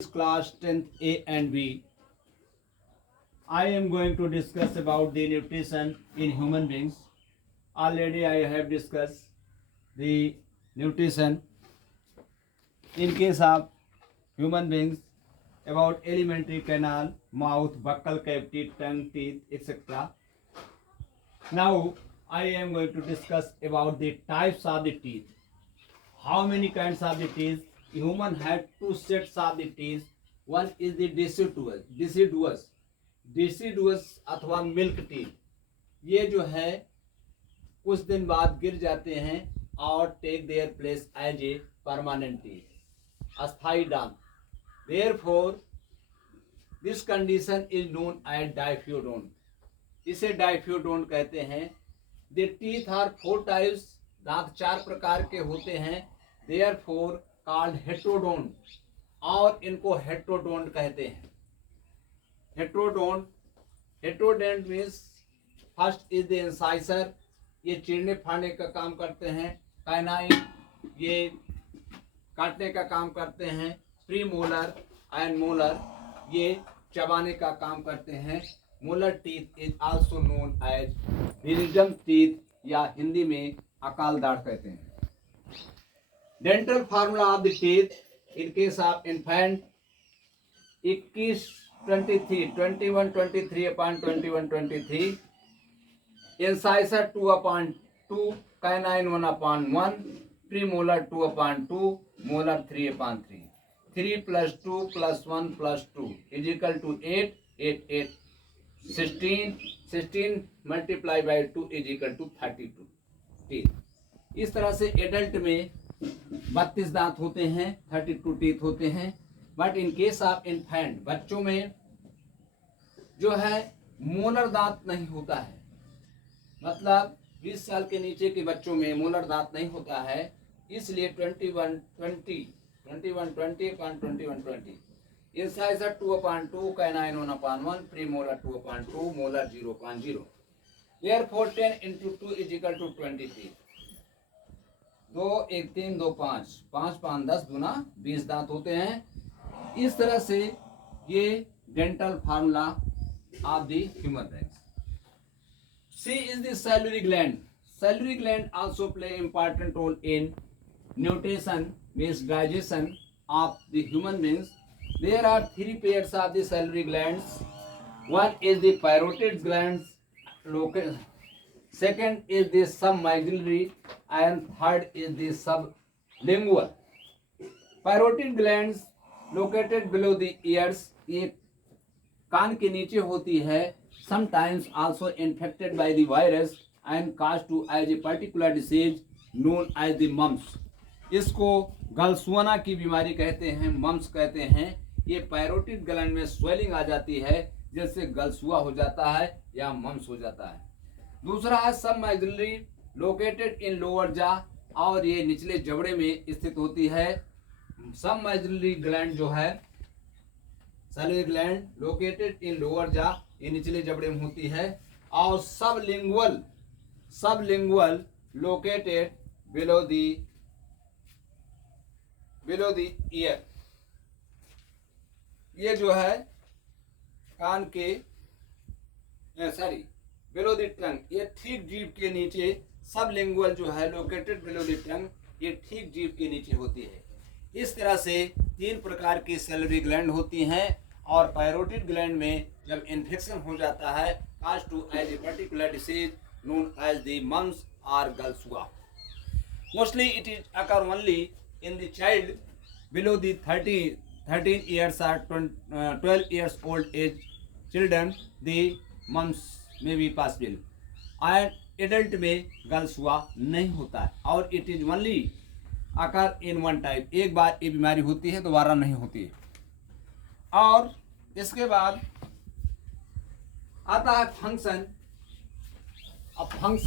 Class 10th A and B. I am going to discuss about the nutrition in human beings. Already I have discussed the nutrition in case of human beings about alimentary canal, mouth, buccal cavity, tongue, teeth, etc. Now I am going to discuss about the types of the teeth. How many kinds of the teeth? Human have two sets of the teeth. One is the deciduous अथवा milk teeth. ये जो है कुछ दिन बाद गिर जाते हैं और take their place as a permanent teeth, अस्थाई दांत. Therefore, this condition is known as diaphyodont. इसे डाइफ्यूडोंट कहते हैं. The teeth are four types. दांत चार प्रकार के होते हैं. Therefore called heterodont, और इनको हेट्रोडोंट कहते हैं. Heterodont means first is the incisor. ये चीरने फाड़ने का काम करते हैं. काइनाइन ये काटने का काम करते हैं. प्री मोलर एंड मोलर ये चबाने का काम करते हैं. Molar teeth is also known as wisdom teeth या हिंदी में अकाल दाढ़ कहते हैं. Dental formula of the teeth in case of infant 21 23 upon 21 23, incisor 2 upon 2, canine 1 upon 1, premolar 2 upon 2, molar 3 upon 3. 3 plus 2 plus 1 plus 2 is equal to 8. 8 16 multiplied by 2 is equal to 32 teeth. इस तरह से adult में 32 दांत होते हैं, 32 teeth होते हैं. But in case of infant बच्चों में जो है मोलर दांत नहीं होता है. मतलब 20 साल के नीचे के बच्चों में मोलर दांत नहीं होता है. इसलिए 21 20 incisor 2 upon 2, canine 1 upon 1, premolar 2 upon 2, molar 0 upon 0. Therefore 10 into 2 is equal to 20 teeth. 2 1 3 2 5 5 5 10 गुना 20 दांत होते हैं. इस तरह से ये dental formula of the human beings. C is the salivary gland. Salivary gland also play important role in nutrition means digestion of the human beings. There are 3 pairs of the salivary glands. One is the parotid glands, second is the submaxillary, and third is the sublingual. Parotid glands located below the ears, ये कान के नीचे होती है. Sometimes also infected by the virus and caused to as a particular disease known as the mumps. इसको गलसुआना की बीमारी कहते हैं, मम्स कहते हैं. ये पैरोटिड ग्लैंड में स्वेलिंग आ जाती है जिससे गलसुआ हो जाता है या मम्स हो जाता है. दूसरा है सबमैक्सिलरी, लोकेटेड इन लोअर जा, और ये निचले जबड़े में स्थित होती है. सबमैक्सिलरी ग्लैंड जो है salary gland located in lower जा, ये निचले जबड़े में होती है. और sublingual located below the year. ये जो है कान के बिलो द टंग, ये ठीक जीभ के नीचे. सबलिंगुअल जो है लोकेटेड बिलो द टंग, ये ठीक जीभ के नीचे होती है. इस तरह से 3 प्रकार की सैलरी ग्लैंड होती हैं. और पैरोटिड ग्लैंड में जब इन्फेक्शन हो जाता है cause to as a particular disease known as the mumps और गलसुआ. Mostly it is occur only in the child below the 13 years or 12 years old age children. The mumps may be possible. और adult में गलसुआ नहीं होता है. और it is only occur in one type. एक बार ये बीमारी होती है, दोबारा नहीं होती है. और इसके बाद आता है फंक्शन. अब फंक्शन